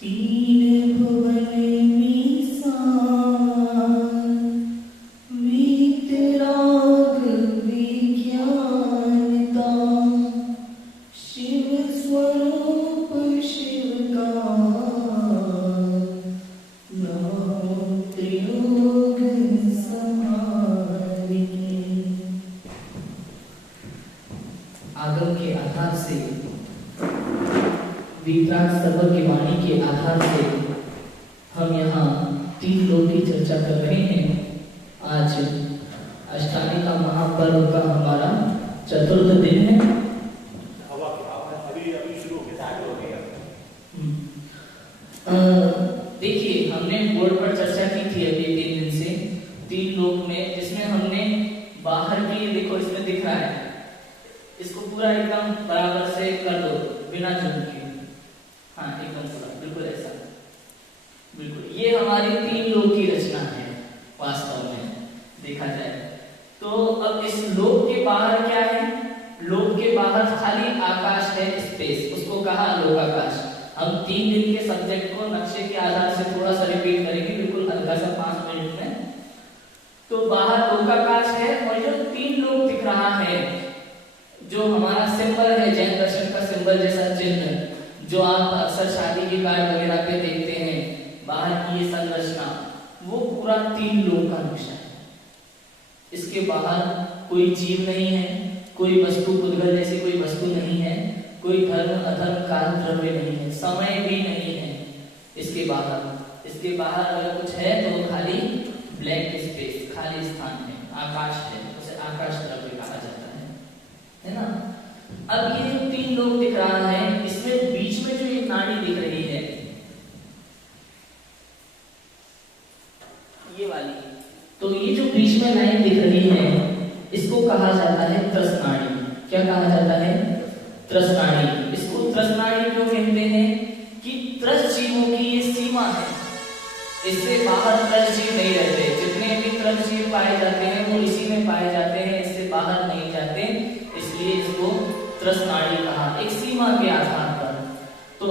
तीन भुवन मीसार वीतराग विज्ञानता शिव स्वरूप शिव का नाम त्रिलोक समारिके। आगम के आधार से वीतराग सर्व की वाणी के आधार से हम यहाँ तीन लोक की चर्चा कर रहे हैं। आज अष्टमी का महापर्व का हमारा चतुर्थ दिन है। देखिए, हमने बोर्ड पर चर्चा की थी अभी 3 दिन से तीन लोक में, जिसमें हमने बाहर की, देखो इसमें दिख रहा है, इसको पूरा एकदम बराबर से कर दो बिना झुक के। हाँ, एकदम पूरा बिल्कुल ऐसा, बिल्कुल। ये हमारी तीन लोक की रचना है वास्तव में देखा जाए तो। अब इस लोक के बाहर क्या है? लोक के बाहर खाली आकाश है, स्पेस, उसको कहा लोकाकाश। हम 3 दिन के सब्जेक्ट को नक्शे के आधार से थोड़ा सा रिपीट करेंगे, बिल्कुल हल्का सा 5 मिनट में। तो बाहर लोकाकाश है और जो 3 लोक दिख रहा है, जो हमारा सिंबल है, जैन दर्शन का सिंबल जैसा चिन्ह, जो आप अक्सर शादी के कार्ड वगैरह पे देखते हैं, बाहर की ये संरचना, वो पूरा 3 लोक का नक्शा है। इसके बाहर कोई जीव नहीं है, कोई वस्तु पुद्गल जैसी कोई वस्तु नहीं है, कोई धर्म अधर्म काल द्रव्य नहीं है, समय भी नहीं है इसके बाहर। इसके बाहर अगर कुछ है तो खाली ब्लैंक स्पेस, खाली स्थान है, आकाश है, उसे आकाश द्रव्य कहा जाता है ना। अब ये जो 3 लोक दिख रहा है, इसमें बीच में जो एक नाड़ी दिख रही है, ये वाली, तो ये जो बीच में लाइन दिख रही है, इसको कहा जाता है त्रसनाड़ी। क्या कहा जाता है? त्रसनाड़ी। इसको त्रसनाड़ी क्यों कहते हैं? कि त्रस जीवों की ये सीमा है, इससे बाहर त्रस जीव नहीं रहते। जितने भी त्रस जीव पाए जाते हैं वो इसी में पाए जाते हैं, इससे बाहर नहीं जाते, इसलिए इसको त्रसनाड़ी कहा, एक सीमा के आधार पर। तो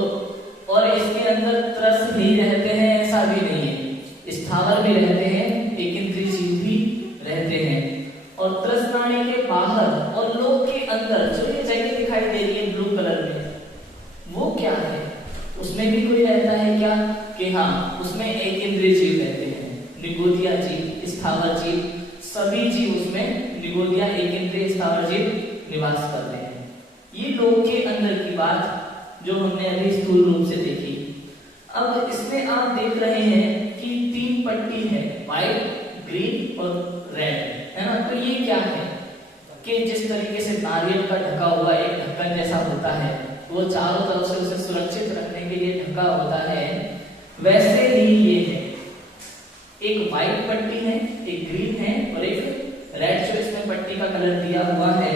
और इसके अंदर त्रस ही रहते हैं ऐसा भी नहीं है, स्थावर भी रहते हैं, एकेंद्रीय जीव भी रहते हैं। और त्रसनाड़ी के बाहर और लोक के अंदर जो ये जगह दिखाई दे रही है ब्लू कलर में, वो क्या है? उसमें भी कोई रहता है क्या? कि हाँ, उसमें एकेंद्रीय जीव रहते हैं, निगोदिया जीव, स्थावर जीव, सभी जीव उसमें निगोदिया एकेंद्रीय स्थावर जीव निवास करते हैं। ये लोक के अंदर की बात जो हमने अभी स्थूल रूप से देखी। अब इसमें आप देख रहे हैं कि 3 पट्टी है, व्हाइट, ग्रीन और रेड, है ना। तो ये क्या है? कि जिस तरीके से नारियल का ढका हुआ एक ढक्कन जैसा होता है, वो चारों तरफ से उसे सुरक्षित रखने के लिए ढका होता है, वैसे ही ये है। एक व्हाइट पट्टी है, एक ग्रीन है और एक रेड, जो इसमें पट्टी का कलर दिया हुआ है।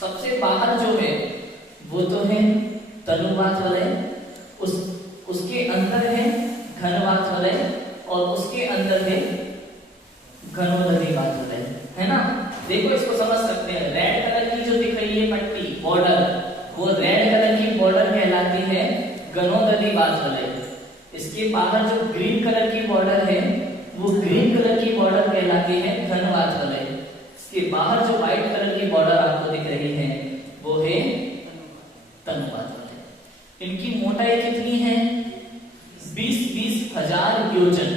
सबसे बाहर जो है वो तो है तनुवात वलय, उसके अंदर है घनवात वलय और उसके अंदर है घनोदधिवात वलय, है ना। देखो, इसको समझ सकते हैं। रेड कलर की जो दिख रही है पट्टी, बॉर्डर, वो रेड कलर की बॉर्डर कहलाती है घनोदधिवात वलय। इसके बाहर जो ग्रीन कलर की बॉर्डर है, वो ग्रीन कलर की बॉर्डर कहलाती है घनवात वलय। इसके बाहर जो व्हाइट कलर की बॉर्डर आपको दिख रही है, वो है तनुवात वलय। इनकी मोटाई कितनी है? 20-20 हजार योजन।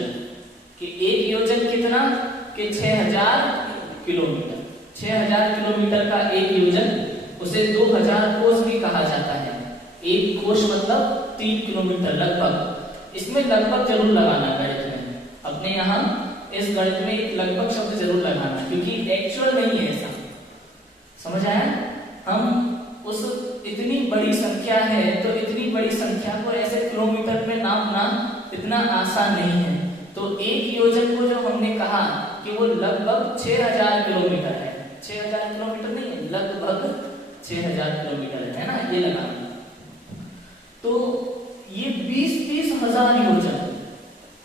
कि एक योजन कितना? कि 6000 किलोमीटर। 6000 किलोमीटर का एक योजन, उसे 2000 कोस भी कहा जाता है। एक कोस मतलब 3 किलोमीटर लगभग। इसमें लगभग जरूर लगाना गणित में, अपने यहाँ इस गणित में लगभग शब्द जरूर लगाना, क्योंकि एक्चुअल नहीं है ऐसा। समझ आया? हम उस इतनी बड़ी संख्या है, तो इतनी बड़ी संख्या को ऐसे किलोमीटर में नापना इतना आसान नहीं है। तो एक योजन को जो हमने कहा कि वो लगभग 6000 किलोमीटर है। 6000 किलोमीटर नहीं है, लगभग 6000 किलोमीटर है ना, ये लगाना। तो ये 20-20 हजार योजन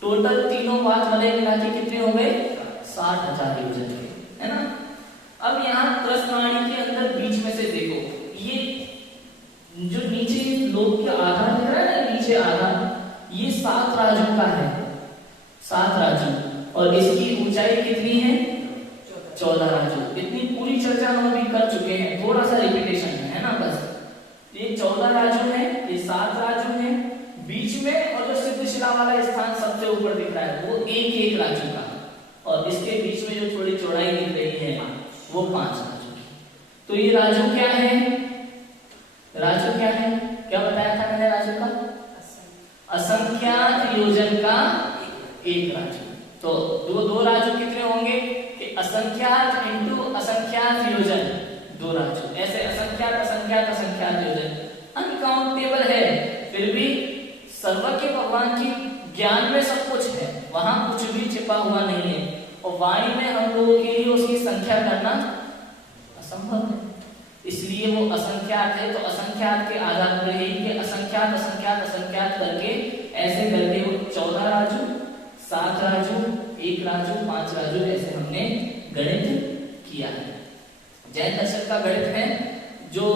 टोटल तीनों बात वाले मिला के कितने हो गए? 60,000 योजन के, है ना। अब यहाँ त्रसनाड़ी के अंदर बीच में से देखो, ये जो नीचे लोक का आधार दिख रहा है ना, नीचे आधार, ये 7 राजू का है, 7 राजू, और इसकी ऊंचाई कितनी है? 14 राजू। इतनी पूरी चर्चा हम अभी कर चुके हैं, थोड़ा सा रिपीटेशन है ना बस। ये 14 राजू है, ये 7 राजू है, बीच में और जो सिद्धशिला वाला स्थान सबसे ऊपर दिख रहा है वो एक राजू का, और इसके बीच में जो थोड़ी चौड़ाई दिख रही है वो 5 राजू की। तो ये राजू क्या है? राजू क्या है? क्या बताया था मैंने राजू का? असंख्यात योजन का एक राजू। तो दो राजू कितने होंगे कि असंख्यात इंटू असंख्यात योजन 2 राजू। ऐसे असंख्यात असंख्यात असंख्यात योजन अनकाउंटेबल है, फिर भी सर्वज्ञ भगवान की ज्ञान में सब कुछ है, वहां कुछ भी छिपा हुआ नहीं है, और वाणी में हम लोगों के लिए उसकी संख्या करना असंभव है, इसलिए वो असंख्यात है। तो असंख्यात के आधार पर ही कि असंख्यात असंख्यात असंख्यात करके ऐसे करके वो 14 राजू, 7 राजू, 1 राजू, 5 राजू ऐसे हमने गणित किया है। जैन दर्शन का गणित है जो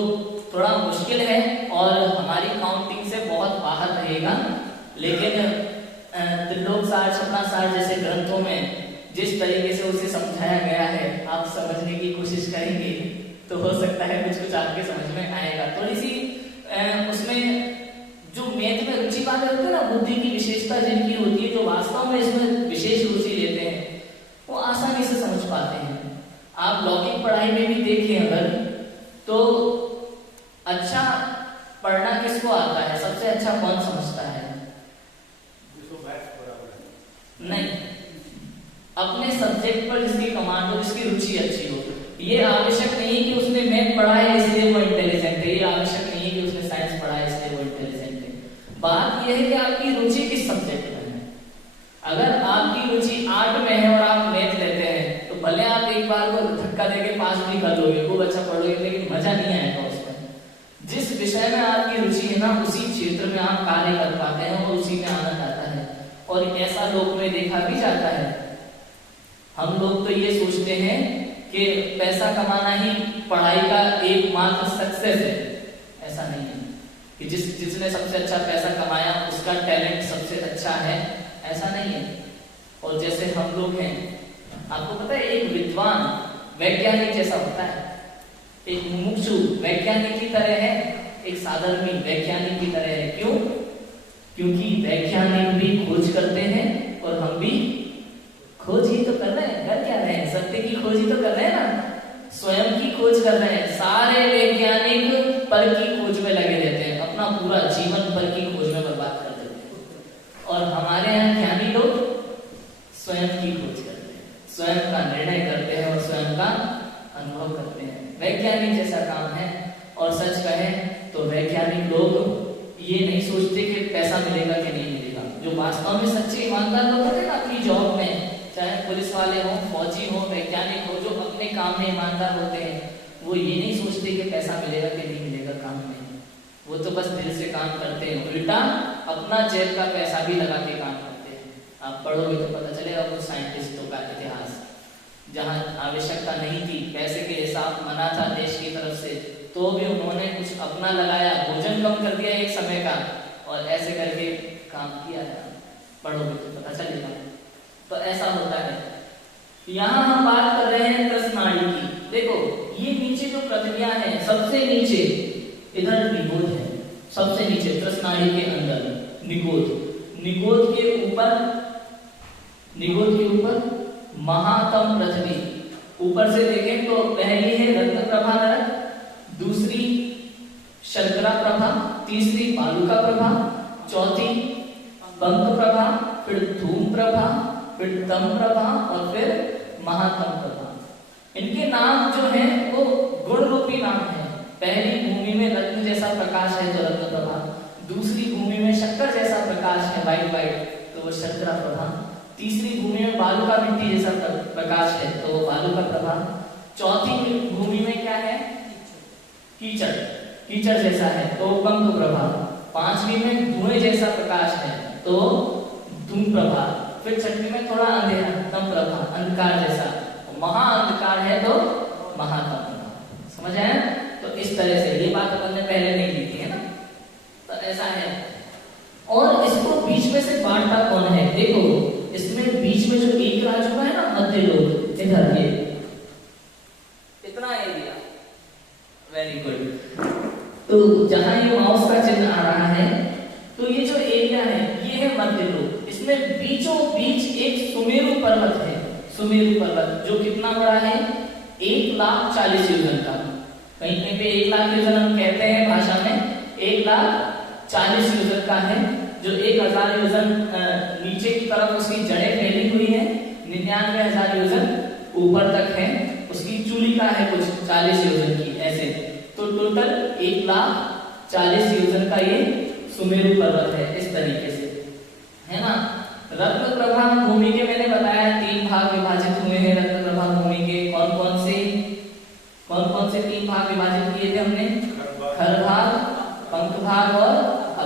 थोड़ा मुश्किल है और हमारी काउंटिंग से बहुत बाहर रहेगा, लेकिन त्रिलोक सार, सपना सार जैसे ग्रंथों में जिस तरीके से उसे समझाया गया है, आप समझने की कोशिश करेंगे तो हो सकता है कुछ कुछ आपके समझ में आएगा। थोड़ी सी उसमें जो मैथ में रुचि वाले होते हैं ना, बुद्धि की विशेषता जिनकी होती है, जो वास्तव में इसमें विशेष रुचि लेते हैं, वो आसानी से समझ पाते हैं। आप लौकिक पढ़ाई में भी देखें अगर, तो अच्छा पढ़ना किसको आता है? सबसे अच्छा कौन समझता है? नहीं, अपने सब्जेक्ट पर जिसकी कमांड हो, जिसकी रुचि अच्छी हो। ये आवश्यक नहीं है कि उसने मैथ पढ़ा है इसलिए वो इंटेलिजेंट है, ये आवश्यक नहीं है कि उसने साइंस पढ़ा है इसलिए वो इंटेलिजेंट है। बात यह है कि आपकी रुचि किस सब्जेक्ट में है। अगर आपकी रुचि आर्ट में है और आप मैथ लेते हैं तो भले आप एक बार को धक्का देके पास भी कर लोगे, खूब अच्छा पढ़ोगे, लेकिन मजा नहीं आएगा उसमें। जिस विषय में आपकी रुचि है ना, उसी क्षेत्र में आप कार्य कर पाते हैं और उसी में आनंद आता है। और ऐसा लोक में देखा भी जाता है। हम लोग तो ये सोचते हैं कि पैसा कमाना ही पढ़ाई का एकमात्र सक्सेस है। ऐसा नहीं है कि जिसने सबसे अच्छा पैसा कमाया उसका टैलेंट सबसे अच्छा है, ऐसा नहीं है। और जैसे हम लोग हैं, आपको पता है एक विद्वान वैज्ञानिक जैसा होता है, एक मुमुक्षु वैज्ञानिक की तरह है, एक साधारण वैज्ञानिक की तरह है। क्यों? क्योंकि वैज्ञानिक भी खोज करते हैं और हम भी खोज ही तो कर रहे हैं। कर क्या रहे हैं? सत्य की खोज ही तो कर रहे हैं ना, स्वयं की खोज कर रहे हैं। सारे वैज्ञानिक पर की खोज में लगे रहते हैं, अपना पूरा जीवन पर की खोज में बर्बाद कर देते हैं। और हमारे यहाँ ज्ञानी लोग स्वयं की खोज करते हैं, स्वयं का निर्णय करते हैं और स्वयं का अनुभव करते हैं। वैज्ञानिक जैसा काम है। और सच कहें तो वैज्ञानिक लोग ये नहीं सोचते कि पैसा मिलेगा कि नहीं मिलेगा। जो वास्तव में सच्चे ईमानदार लोग होते हैं ना अपनी जॉब में, चाहे पुलिस वाले हो, फौजी हो, वैज्ञानिक हो, जो अपने काम में ईमानदार होते हैं, वो ये नहीं सोचते कि पैसा मिलेगा कि नहीं मिलेगा काम में। वो तो बस दिल से काम करते हैं, उल्टा अपना जेब का पैसा भी लगा के काम करते हैं। आप पढ़ोगे तो पता चलेगा कुछ साइंटिस्टों का इतिहास, जहां आवश्यकता नहीं थी, पैसे के हिसाब मना था देश की तरफ से, तो भी उन्होंने कुछ अपना लगाया, भोजन कम कर दिया एक समय का, और ऐसे करके काम किया था। पढ़ोगे तो पता चलेगा। तो ऐसा होता है। यहाँ हम बात कर रहे हैं त्रसनाड़ी की। देखो ये नीचे जो प्रक्रिया है, सबसे नीचे इधर निगोद है, सबसे नीचे त्रसनाड़ी के अंदर निगोद। निगोद के ऊपर महातम पृथ्वी। ऊपर से देखें तो पहली है रत्न प्रभा नरक, दूसरी शर्करा प्रभा, तीसरी बालुका प्रभा, चौथी पंख प्रभा, फिर धूम प्रभा, फिर तम प्रभा और फिर महातम प्रभा। इनके नाम जो है वो गुण रूपी नाम है। पहली भूमि में रत्न जैसा प्रकाश है तो रत्न प्रभा, दूसरी भूमि में शक्कर जैसा प्रकाश है वाइट तो वो शर्करा प्रभा, तीसरी भूमि में बालू का मिट्टी जैसा प्रकाश है तो वो बालू का प्रभा, चौथी भूमि में क्या है? कीचड़ जैसा है तो पंख प्रभा, पांचवी में धुएं जैसा प्रकाश है तो धूम प्रभा, फिर छठवीं में थोड़ा अंधेरा तम प्रभा, अंधकार जैसा, महा अंधकार है तो महातम प्रभा। समझ आया? तो इस तरह से ये बात अपन ने पहले नहीं ली थी है ना। तो ऐसा है। और इसको बीच में से बांटता कौन है? देखो इसमें बीच में जो एक राज हुआ है ना मध्य लोक, इधर ये इतना एरिया, वेरी गुड। तो जहां ये माउस का चिन्ह आ रहा है, तो ये जो एरिया है ये है मध्य लोक। इसमें बीचों बीच एक सुमेरु पर्वत है, सुमेरु पर्वत जो कितना बड़ा है? 1,40,000 योजन का। कहीं कहीं पे 1,00,000 योजन हम कहते हैं भाषा में, 1,40,000 योजन का है, जो 1,000 योजन नीचे की तरफ उसकी जड़ें फैली हुई है, 99,000 योजन ऊपर तक है, उसकी चूलिका है कुछ 40 योजन की, ऐसे तो टोटल 1,40,000 योजन का ये सुमेरु पर्वत है, इस तरीके से, है ना। रत्न प्रभा भूमि के मैंने बताया 3 भाग विभाजित हुए हैं रत्न प्रभा भूमि के। कौन कौन से 3 भाग विभाजित किए थे हमने? खर भाग, पंख भाग और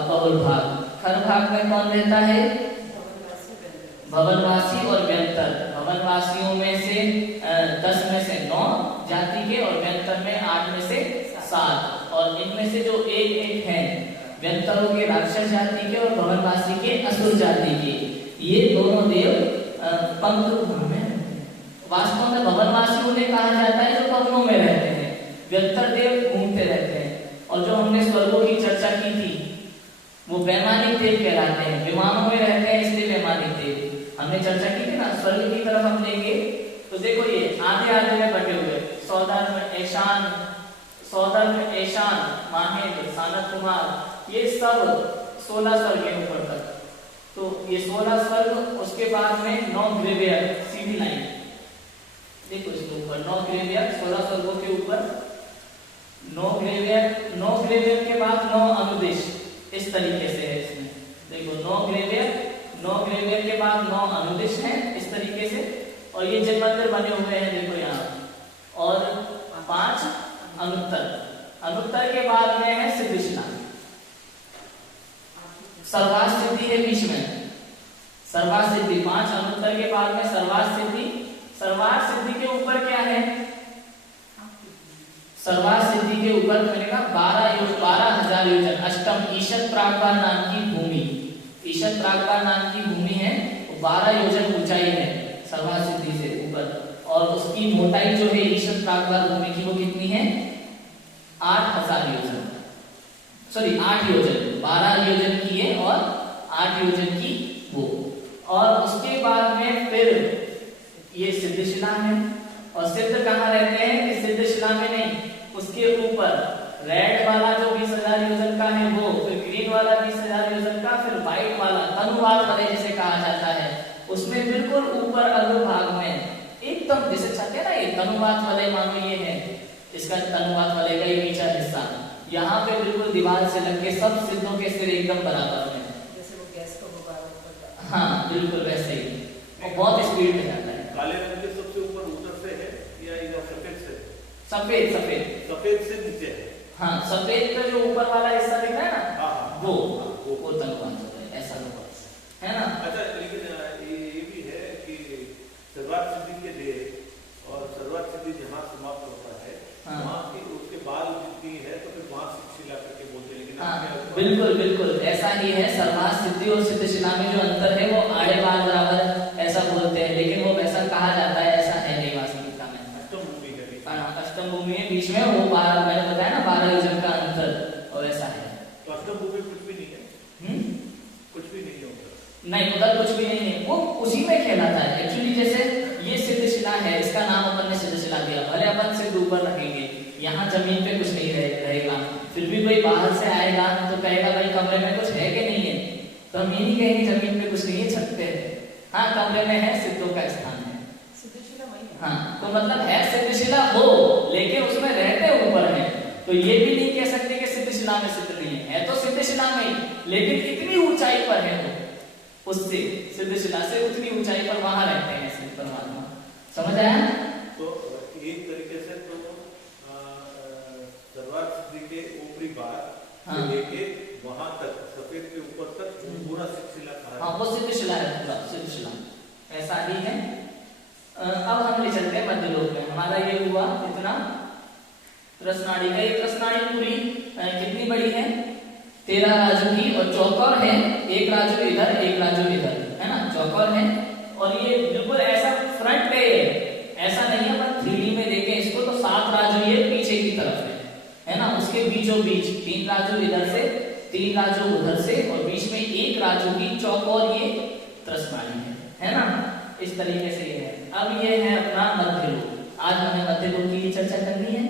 बहुल भाग। खर भाग में कौन रहता है? भवनवासी और व्यंतर। भवनवासियों में से 10 में से 9 जाति के और व्यंतर में 8 में से 7, और इनमें से जो एक हैं व्यंतरों के राक्षस जाति के और भवनवासी के असुर जाति के, ये दोनों देव पंख में वास्तव में भवनवासी उन्हें कहा जाता है जो भवनों में रहते हैं, व्यंतर देव घूमते रहते हैं। और जो हमने स्वर्गों की चर्चा की थी वो वैमानिक देव कहलाते हैं, विमानों में रहते हैं इसलिए वैमानिक देव हमने चर्चा की थी ना। स्वर्ग की तरफ हम लेंगे तो देखो ये आधे आधे में बटे हुए, सौधर्म, ऐशान, सौधर्म, ऐशान, माहेंद्र, सानत कुमार, ये सब 16 स्वर्ग के ऊपर तक। तो ये 16 स्वर्ग, उसके बाद में 9 ग्रेवियर, सीधी लाइन देखो इसके ऊपर 9 ग्रेवियर, 16 स्वर्गों के ऊपर 9 ग्रेवियर, 9 ग्रेवियर के बाद 9 अनुदेश, इस तरीके से है इसमें। देखो 9 ग्रेवियर, 9 ग्रेवियर के बाद 9 अनुदेश हैं इस तरीके से, और ये जल मंदिर बने हुए हैं देखो यहाँ, और 5 अनुत्तर। अनुत्तर के बाद में है सिद्धिशिला, सर्वास सिद्धि है बीच में, सर्वास सिद्धि 5 अनुत्तर के बाद में सर्वास सिद्धि। सर्वास सिद्धि के ऊपर क्या है? सर्वास सिद्धि के ऊपर मैंने कहा 12,000 योजन अष्टम ईशत प्रागभार नाम की भूमि, ईशत प्रागभार नाम की भूमि है, 12 योजन ऊंचाई है सर्वास सिद्धि से ऊपर, और उसकी मोटाई जो है ईशत प्रागभार भूमि की वो कितनी है? 8,000 योजन, सॉरी 8 योजन, 12 योजन की है और 8 योजन की वो। और उसके बाद में फिर ये सिद्धशिला है, और सिद्ध कहाँ रहते हैं कि सिद्धशिला में नहीं, उसके ऊपर रेड वाला जो 20,000 योजन का है वो, फिर ग्रीन वाला 20,000 योजन का, फिर व्हाइट वाला तनुवात वाले जिसे कहा जाता है, उसमें बिल्कुल ऊपर अग्रभाग में एकदम जैसे चाहते हैं ना, ये तनुवात वाले मानो ये है, इसका तनुवात वाले का ये नीचा हिस्सा, यहाँ पे बिल्कुल दीवार से लग के सब सिद्धों के सिर एकदम बराबर में, जैसे वो गैस का गुब्बारा। हाँ बिल्कुल वैसे ही, और बहुत स्पीड में जाता है। काले रंग के सबसे ऊपर उत्तर से है या इधर सफेद से? सफेद सफेद सफेद से नीचे है। हाँ सफेद का जो ऊपर वाला हिस्सा दिख रहा है ना, हाँ, वो तनुवात है, ऐसा है ना। अच्छा, लेकिन ये भी है कि सर्वार्थ सिद्धि के लिए और सर्वार्थ सिद्धि जहाँ समाप्त होता है, हाँ। वहाँ की उसके बाद जितनी है तो फिर वहाँ सिद्धशिला करके बोलते हैं, लेकिन हाँ बिल्कुल बिल्कुल ऐसा ही है। सर्वार्थ सिद्धि और सिद्धशिला में जो अंतर है वो आड़े बाल बराबर ऐसा बोलते हैं, लेकिन वो वैसा कहा जाता है, ऐसा है नहीं वास्तविकता में। अष्टम भूमि है, अष्टम भूमि है बीच में, वो 12 मैंने बताया ना 12 योजन का अंतर, और ऐसा है। तो अष्टम भूमि कुछ भी नहीं है, कुछ भी नहीं है उधर, नहीं उधर कुछ भी नहीं है, वो उसी में कहलाता है एक्चुअली। जैसे ये सिद्धशिला है, इसका नाम अपन ने सिद्धशिला दिया, भले अपन सिद्ध ऊपर रखेंगे, यहाँ जमीन पे कुछ नहीं रहेगा, फिर भी कोई बाहर से आएगा तो कहेगा भाई कमरे में कुछ है कि नहीं है, तो हम ये नहीं कहेंगे जमीन पे कुछ नहीं है, छत पे है, हाँ कमरे में है, सिद्धों का स्थान है। सिद्धशिला वही है। हाँ तो मतलब है सिद्धशिला हो, लेकिन उसमें रहते ऊपर है, तो ये भी नहीं कह सकते कि सिद्धशिला में सिद्ध नहीं है तो सिद्धशिला में, लेकिन इतनी ऊंचाई पर है वो, उससे सिद्धशिला से उतनी ऊंचाई पर वहां रहते हैं सिद्ध परमात्मा। समझ आया? तो एक तरीके से तो सर्वार्थ सिद्धि के ऊपरी भाग से लेके वहां तक सफेद के ऊपर तक पूरा सिद्धशिला कहा, हाँ वो सिद्धशिला है, पूरा सिद्धशिला ऐसा ही है। अब हम ले चलते हैं मध्य लोक में। हमारा ये हुआ इतना रसनाड़ी का, ये रसनाड़ी पूरी कितनी बड़ी है? 13 राजू की, और चौकोर है, एक राजू इधर एक राजू इधर, है ना, चौकोर है। और ये बिल्कुल ऐसा फ्रंट पे ऐसा नहीं है, अपन 3D में देखें इसको तो 7 राजू ये पीछे की तरफ है ना, उसके बीचों बीच 3 राजू इधर से 3 राजू उधर से, और बीच में एक राजू की चौकोर ये त्रसनाड़ी है ना, इस तरीके से ये है। अब ये है अपना मध्य लोक। आज हमें मध्य लोक की चर्चा करनी है।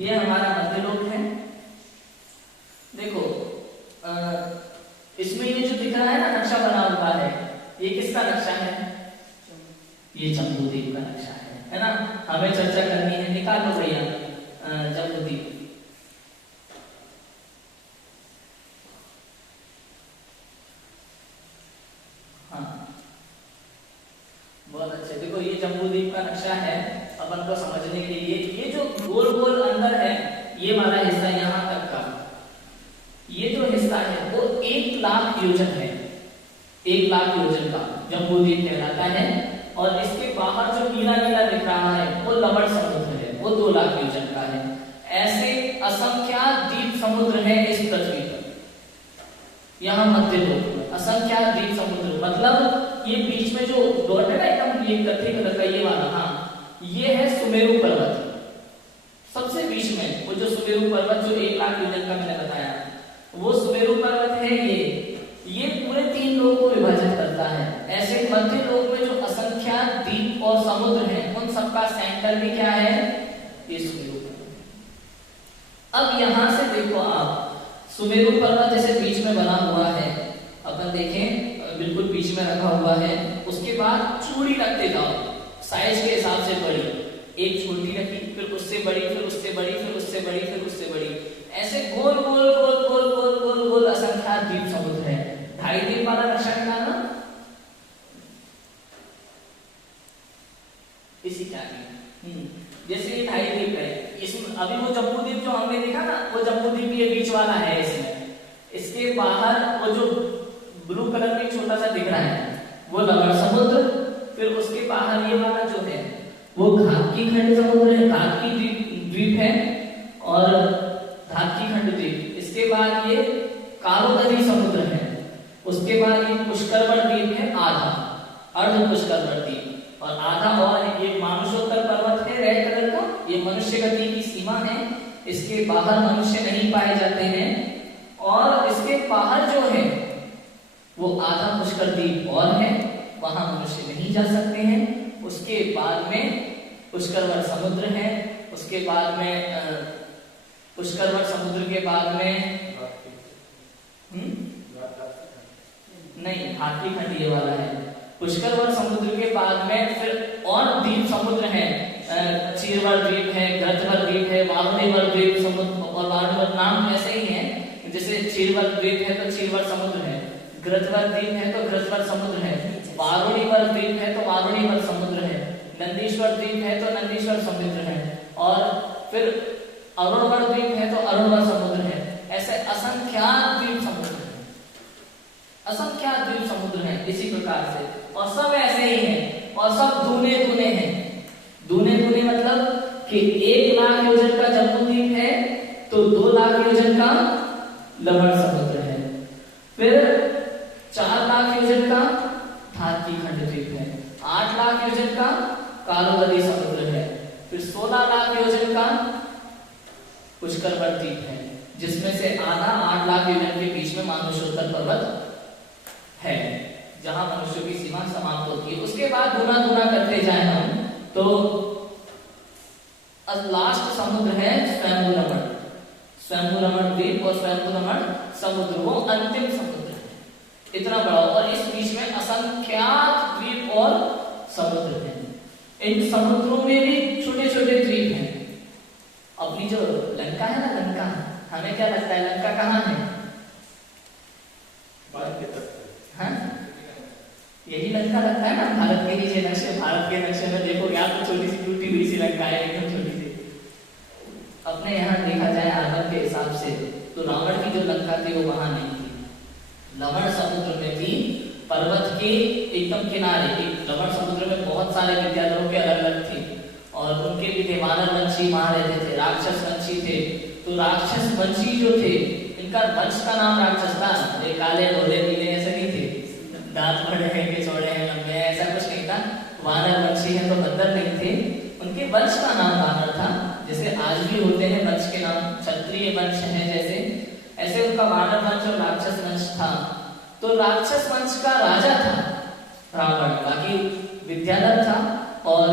ये हमारा मध्य लोक है। देखो इसमें ये जो दिख रहा है ना नक्शा बना हुआ है, ये किसका नक्शा है? ये जम्बूद्वीप का नक्शा है ना। हमें चर्चा करनी है, निकालो भैया जम्बूद्वीप। हाँ बहुत अच्छे। देखो ये जम्बूद्वीप का नक्शा है अपन को समझने के लिए। ये जो गोल गोल अंदर है ये वाला हिस्सा यहाँ तक का, ये जो हिस्सा है वो 1 लाख योजन है, 1 लाख योजन का जम्बूद्वीप कहलाता है। और इसके बाहर जो नीला नीला दिख रहा है वो लवण समुद्र है, वो 2 लाख योजन का है। ऐसे असंख्यात द्वीप समुद्र है इस पृथ्वी पर। यहाँ मध्य लोक में असंख्यात द्वीप समुद्र, मतलब ये बीच में जो डॉट है ना एकदम ये कत्थे कलर का ये वाला, हाँ ये है सुमेरु पर्वत। सबसे बीच में वो जो सुमेरु पर्वत जो 1 लाख योजन का मैंने बताया, वो सुमेरु पर्वत है। ये पूरे 3 लोक को विभाजित करता है। ऐसे मध्य लोक में जो असंख्यात द्वीप और समुद्र हैं उन सबका सेंटर भी क्या है? ये सुमेरु पर्वत। अब यहां से देखो आप, सुमेरु पर्वत जैसे बीच में बना हुआ है, अपन देखें बिल्कुल बीच में रखा हुआ है। उसके बाद चूड़ी रखते जाओ साइज के हिसाब से बड़ी, एक छोटी रखी, फिर उससे बड़ी, फिर उससे बड़ी, फिर उससे बड़ी, फिर उससे बड़ी, ऐसे गोल गोल गोल गोल गोल गोल गोल असंख्यात द्वीप समुद्र है। 2.5 द्वीप वाला नक्शा निकालना इसी क्या जैसे ये 2.5 द्वीप है। इसमें अभी वो जम्बूद्वीप जो हमने देखा ना, वो जम्बूद्वीप ये बीच वाला है। इसमें इसके बाहर वो जो ब्लू कलर में छोटा सा दिख रहा है वो लवण समुद्र, फिर उसके बाहर ये वाला जो है वो घात की खंड समुद्र है, घात की द्वीप है और घात की खंड द्वीप। इसके बाद ये कालोदरी समुद्र है। उसके बाद ये पुष्करवण द्वीप है आधा, अर्ध पुष्करवण द्वीप, और आधा और ये मानुषोत्तर पर्वत है रेड कलर का, ये मनुष्य गति की सीमा है। इसके बाहर मनुष्य नहीं पाए जाते हैं। और इसके बाहर जो है वो आधा पुष्कर द्वीप और है, वहां मनुष्य नहीं जा सकते हैं। उसके बाद में पुष्करवण समुद्र है। उसके बाद में पुष्करवण समुद्र के बाद में नहीं, हाथी खंड ये वाला है। पुष्करवण समुद्र के बाद में फिर और द्वीप समुद्र है, चीरवर द्वीप है, ग्रथवर द्वीप है, वारुणीवर द्वीप समुद्र, और वारुणीवर नाम ऐसे ही है, जैसे चीरवर द्वीप है तो चीरवर समुद्र है, ग्रथवर द्वीप है तो ग्रथवर समुद्र है, वारुणीवर द्वीप है तो वारुणीवर समुद्र है, नंदीश्वर द्वीप है तो नंदीश्वर समुद्र है, और फिर अरुणवर द्वीप है तो अरुणवर समुद्र है। ऐसे असंख्यात द्वीप समुद्र है, असंख्यात द्वीप समुद्र है इसी प्रकार से। और सब ऐसे ही हैं और सब दूने दूने हैं। दूने दूने मतलब कि 1 लाख योजन का जम्बूद्वीप है तो 2 लाख योजन का लवण समुद्र है, फिर 4 लाख योजन का घात की खंड द्वीप है, 8 लाख योजन का कालोदरी समुद्र है, फिर 16 लाख योजन का पुष्करवण द्वीप है, जिसमें से आधा 8 लाख योजन के बीच में मानुषोत्तर पर्वत है, जहां मनुष्य की सीमा समाप्त होती है। उसके बाद गुना गुना करते जाए हम तो लास्ट समुद्र है स्वयंभू रमण द्वीप और स्वयंभू रमण समुद्र, वो अंतिम समुद्र है, इतना बड़ा। और इस बीच में असंख्यात द्वीप और समुद्र हैं। इन समुद्रों में भी छोटे छोटे द्वीप हैं। अपनी जो लंका है ना, लंका, हमें क्या लगता है लंका कहाँ है? हाँ? यही लंका लगता है ना भारत के नीचे नक्शे, भारत के नक्शे में देखो या तो छोटी सी टूटी हुई सी लंका है, एकदम छोटी सी। अपने यहाँ देखा जाए आदम के हिसाब से तो रावण की जो लंका थी वो वहां नहीं थी, लवण समुद्र में थी, पर्वत के एकदम किनारे। लवण समुद्र में बहुत सारे विद्यालयों के अलग अलग थे और उनके भी थे। वानर वंशी वहां रहते थे, राक्षस वंशी थे। तो राक्षस वंशी जो थे, इन इनका वंश का नाम राक्षस था। ये काले धोले नीले ऐसे नहीं थे, दांत बड़े हैं कि चौड़े हैं लंबे हैं, ऐसा कुछ नहीं था। वानर वंशी है तो बंदर नहीं थे, उनके वंश का नाम वानर था। जैसे आज भी होते हैं वंश के नाम, क्षत्रिय वंश है जैसे, ऐसे उनका वानर वंश और राक्षस वंश था। तो राक्षस वंश का राजा था रावण, बाकी विद्याधर था, और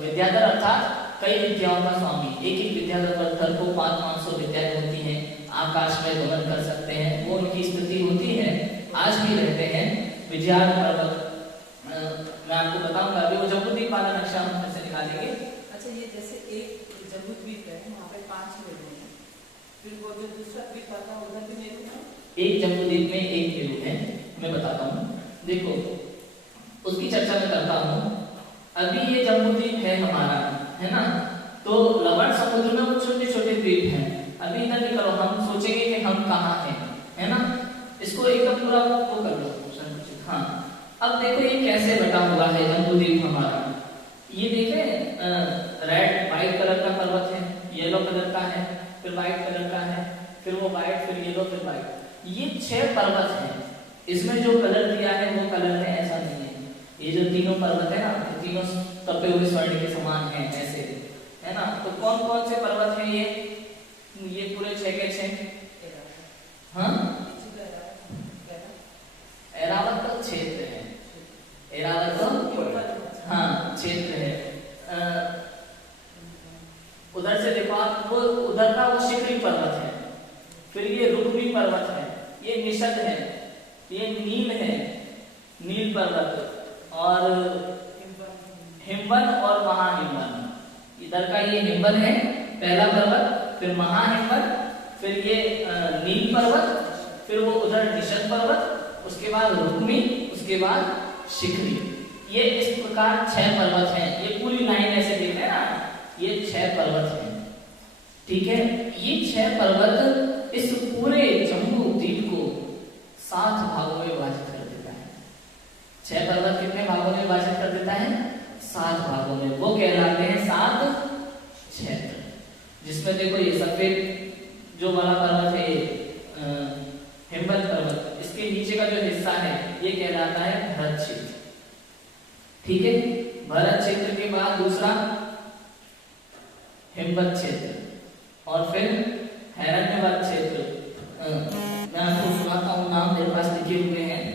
विद्याधर अर्थात कई विद्याओं का स्वामी। एक ही विद्याधर को 500 विद्याएं होती हैं, आकाश में गमन कर सकते हैं, वो उनकी स्थिति होती है। आज भी रहते हैं विजयाद पर्वत, मैं आपको बताऊंगा अभी, वो जम्बूद्वीप वाला नक्शा हम फिर से निकालेंगे। अच्छा, ये जैसे एक जम्बूद्वीप है, वहाँ पे 5 मेरू हैं, फिर वो जो दूसरा द्वीप आता है उधर भी मेरू है। एक जम्बूद्वीप में एक मेरू है, मैं बताता हूँ। देखो उसकी चर्चा मैं करता हूँ। अभी ये जम्बूद्वीप है हमारा, है ना, तो लवण समुद्र में वो छोटे छोटे द्वीप हैं। अभी इधर नहीं करो, हम सोचेंगे कि हम कहाँ हैं, है ना। इसको एकदम पूरा वो कर लो। हाँ, अब देखो ये कैसे बटा हुआ है जम्बूद्वीप हमारा। ये देखे रेड व्हाइट कलर का पर्वत है, येलो कलर का है, फिर व्हाइट कलर का है, फिर वो व्हाइट, फिर येलो, फिर व्हाइट। ये 6 पर्वत हैं। इसमें जो कलर दिया है वो कलर है, ऐसा नहीं है। ये जो तीनों पर्वत है ना, तीनों तपे हुए स्वर्ण के समान हैं ऐसे, है ना। तो कौन कौन से पर्वत हैं ये पूरे 6 के 6? हाँ, ऐरावत का क्षेत्र है, ऐरावत का हाँ क्षेत्र है। उधर से देखो आप, वो उधर का वो शिखरी पर्वत है, फिर ये रुक्मी पर्वत है, ये निषद है, ये नील है, नील पर्वत, और हिमवन और महाहिमवन। इधर का ये हिमवन है पहला पर्वत, फिर महाहिमवन, फिर ये नील पर्वत, फिर वो उधर निषद पर्वत, उसके बाद रुक्मी, उसके बाद शिखरी। ये इस प्रकार 6 पर्वत हैं। ये पूरी लाइन ऐसे देख रहे हैं ना, ये 6 पर्वत हैं, ठीक है। ये 6 पर्वत इस पूरे जम्बू द्वीप को 7 भागों में विभाजित कर देता है। 6 पर्वत कितने भागों में विभाजित कर देता है? 7 भागों में। वो कहलाते हैं 7 क्षेत्र। जिसमें देखो ये सफेद जो वाला पर्वत है, हिमवत पर्वत, इसके नीचे का जो हिस्सा है ये कहलाता है भरत क्षेत्र, ठीक है। भरत क्षेत्र के बाद दूसरा हिमवत क्षेत्र, और फिर हिरण्यवत क्षेत्र। मैं आपको सुनाता हूँ, नाम मेरे पास लिखे हुए हैं।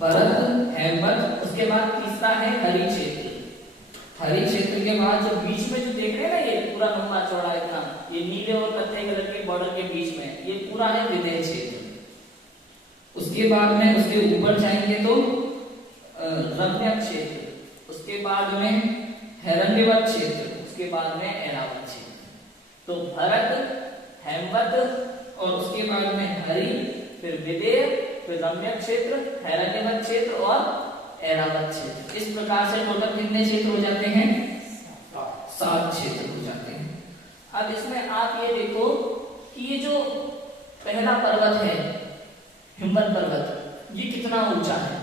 भरत, हेमवत, उसके बाद तीसरा है हरि क्षेत्र। हरि क्षेत्र के बाद जो बीच में जो देख रहे हैं ना, ये पूरा लंबा चौड़ा इतना, ये नीले और कत्थई कलर के बॉर्डर के बीच में, ये पूरा है विदेह क्षेत्र। उसके बाद में उसके ऊपर जाएंगे तो रम्यक क्षेत्र, उसके बाद में हिरण्यवत क्षेत्र, उसके बाद में ऐरावत क्षेत्र। तो भरत, हेमवत, और उसके बाद में हरि, फिर विदेह, फिर रम्यक क्षेत्र, हिरण्यवत क्षेत्र और ऐरावत क्षेत्र। इस प्रकार से टोटल कितने क्षेत्र हो जाते हैं? 7 क्षेत्र हो जाते हैं। अब इसमें आप ये देखो कि ये जो पहला पर्वत है हिमवत पर्वत, ये कितना ऊंचा है?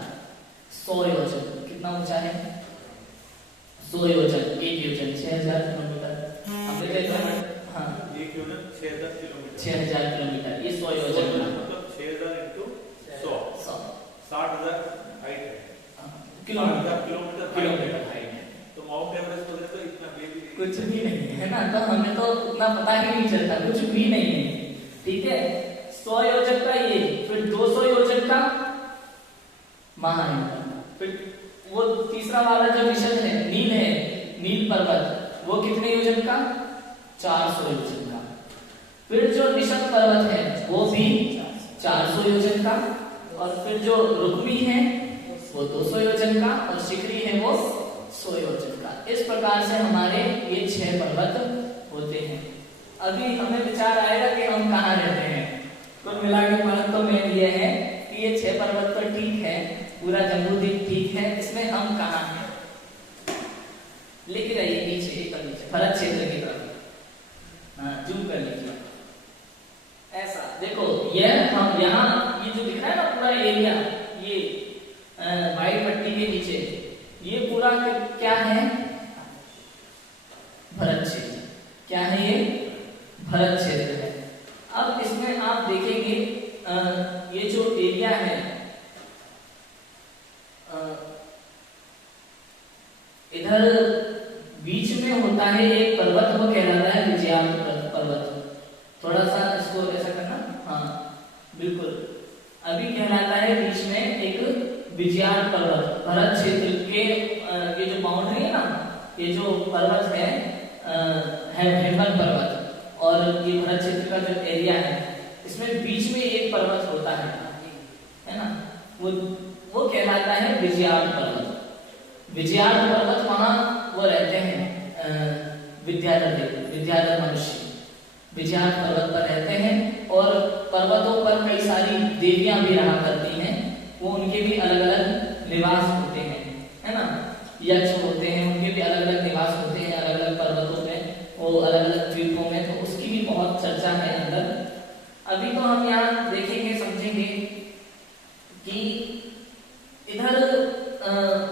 100 योजन। कितना ऊंचा है? 100 योजन। 1 योजन 6000 किलोमीटर। हाँ, 1 योजन 6000 किलोमीटर। 6000 किलोमीटर, ये 100 योजन मतलब 6000 इंटू 100, 60,000 हाइट है, किलोमीटर हाइट है। तो माउंट एवरेस्ट को देखो, इतना कुछ भी नहीं है ना, तो हमें तो उतना पता ही नहीं चलता, कुछ भी नहीं है, ठीक है। 100 योजन का ये, फिर 200 योजन का महाहिमवन, फिर वो तीसरा वाला जो निषद है, नील है, नील पर्वत, वो कितने योजन का? 400 योजन का। फिर जो निषद पर्वत है वो भी 400 योजन का, और फिर जो रुक्मी है वो 200 योजन का, और शिखरी है वो 100 योजन का। इस प्रकार से हमारे ये 6 पर्वत होते हैं। अभी हमें विचार आएगा कि हम कहाँ रहते हैं। कुल मिला के बात तो मेन ये है कि ये 6 पर्वत तो ठीक है, पूरा जम्बूद्वीप ठीक है, इसमें हम कहाँ हैं? लिख रही नीचे, एक नीचे भरत क्षेत्र की तरफ, हाँ जूम कर लीजिए। ऐसा देखो, यह इधर बीच में होता है एक पर्वत, वो कहलाता है विजयार्थ पर्वत। थोड़ा सा इसको ऐसा करना, हाँ बिल्कुल। अभी कहलाता है बीच में एक विजयार्थ पर्वत, भरत क्षेत्र के ये जो बाउंड्री है ना, ये जो पर्वत है हेमन पर्वत, और ये भरत क्षेत्र का जो एरिया है, इसमें बीच में एक पर्वत होता है ना, वो कहलाता है विजयार्थ पर्वत। विजयार्थ पर्वत, वहां वो रहते हैं विद्याधर मनुष्य विजयार्थ पर्वत पर रहते हैं, और पर्वतों पर कई सारी देवियां भी रहा करती हैं, वो उनके भी अलग अलग निवास होते हैं, है ना, यक्ष होते हैं, उनके भी अलग अलग निवास होते हैं अलग अलग पर्वतों में, वो अलग अलग द्वीपों में, तो उसकी भी बहुत चर्चा है अंदर। अभी तो हम यहाँ देखेंगे समझेंगे कि इधर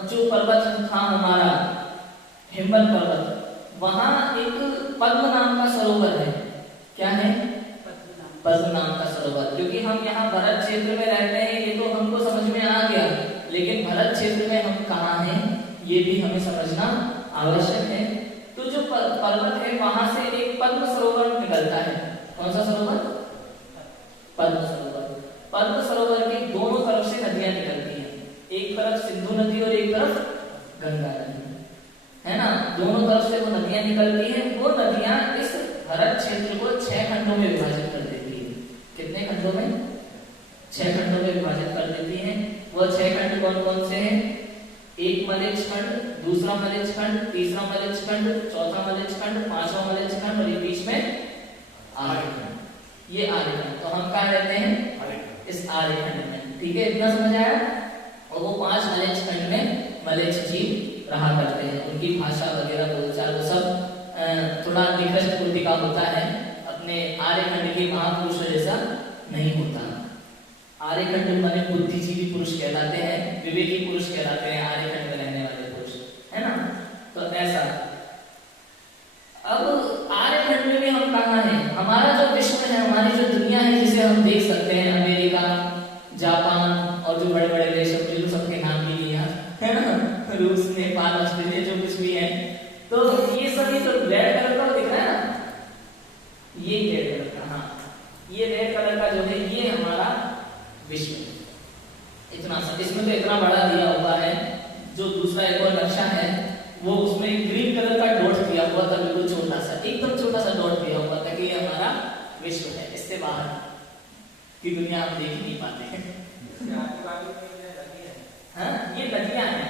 जो पर्वत था हमारा हिम्मत पर्वत, वहां एक पद्म नाम का सरोवर है। क्या है? पद्म नाम का सरोवर। क्योंकि हम यहाँ भरत क्षेत्र में रहते हैं, ये तो हमको समझ में आ गया, लेकिन भरत क्षेत्र में हम कहाँ हैं ये भी हमें समझना आवश्यक है। तो जो पर्वत है, वहां से एक पद्म सरोवर निकलता है। कौन सा सरोवर? पद्म सरोवर। पद्म सरोवर के दोनों तरफ से नदियां निकलती हैं, एक तरफ सिंधु नदी और एक तरफ गंगा नदी, है ना, दोनों तरफ से वो नदियां निकलती हैं। वो नदियां इस भरत क्षेत्र को 6 खंडों में विभाजित कर देती है। कितने खंडों में? 6 खंडों में विभाजित कर देती हैं। वो 6 खंड कौन कौन से हैं? एक मलेच्छ खंड, दूसरा मलेच्छ खंड, तीसरा मलेच्छ खंड, चौथा मलेच्छ खंड, पांचवा मलेच्छ खंड, और ये बीच में आर्यखंड। ये आर्यखंड। तो हम कहाँ रहते हैं? इस आर्यखंड में। ठीक है, इतना समझ आया? और वो 5 मलेच्छ खंड में मलेच्छ जीव रहा करते हैं। उनकी भाषा वगैरह बोलचाल वो सब थोड़ा निकृष्ट कोटि का होता है, अपने आर्यखंड के महापुरुष जैसा नहीं होता। आर्यखंड माने बुद्धिजीवी पुरुष कहलाते हैं, विवेकी पुरुष कहलाते हैं आर्यखंड में रहने वाले पुरुष, है ना। तो ऐसा अब आर्यखंड में भी हम कहाँ हैं? हमारा जो विश्व है, हमारी जो दुनिया है, जिसे हम देख सकते हैं, अमेरिका, जापान और जो बड़े बड़े देश हैं, जो सबके नाम भी लिया है ना, रूस, नेपाल, ऑस्ट्रेलिया, जो कुछ भी है, तो ये सभी तो रेड कलर का दिख रहा है ना, ये रेड कलर का, हाँ ये रेड कलर का जो है, ये हमारा विश्व। इतना सा, इसमें तो इतना बड़ा दिया हुआ है। जो दूसरा एक और नक्शा है, वो उसमें ग्रीन कलर का डॉट दिया हुआ था, बिल्कुल छोटा सा, एकदम छोटा सा डॉट दिया हुआ था कि ये हमारा विश्व है। इससे बाहर की दुनिया हम देख नहीं पाते हैं। हाँ, ये नदियां हैं,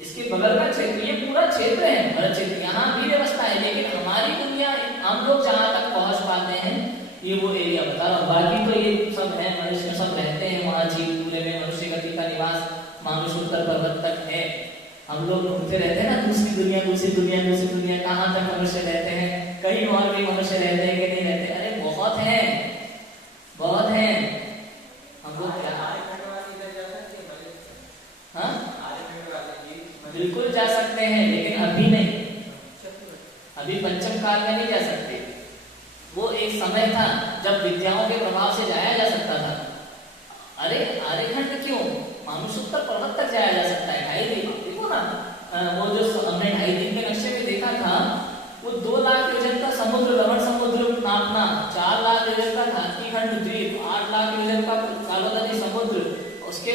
इसके बगल का क्षेत्र, ये पूरा क्षेत्र है भरत क्षेत्र, यहाँ भी व्यवस्था है, लेकिन हमारी दुनिया, हम लोग जहाँ तक पहुंच पाते हैं, ये वो एरिया बता रहा हूँ। बाकी तो ये सब है, मनुष्य सब रहते हैं वहाँ, झील पूरे में मनुष्य गति का निवास मानुष उत्तर पर्वत तक है। हम लोग घूमते रहते हैं ना, दूसरी दुनिया दूसरी दुनिया दूसरी दुनिया, कहाँ तक मनुष्य रहते हैं, कहीं और भी मनुष्य रहते हैं कि नहीं रहते? अरे बहुत है, बहुत है। हम लोग क्या, हाँ बिल्कुल जा सकते हैं, लेकिन अभी नहीं, अभी पंचम काल में नहीं जा सकते। वो एक समय था जब विद्याओं के प्रभाव से जाया जा सकता था। अरे आर्यखंड क्यों, मानुषोत्तर पर्वत तक जाया जा सकता है। 2.5 दिन, देखो ना, वो जो हमने 2.5 दिन के नक्शे में देखा था, वो 2 लाख योजन का समुद्र, लवण समुद्र नापना, 4 लाख योजन का धातकी खंड द्वीप, 8 लाख योजन का कालो नदी समुद्र, उसके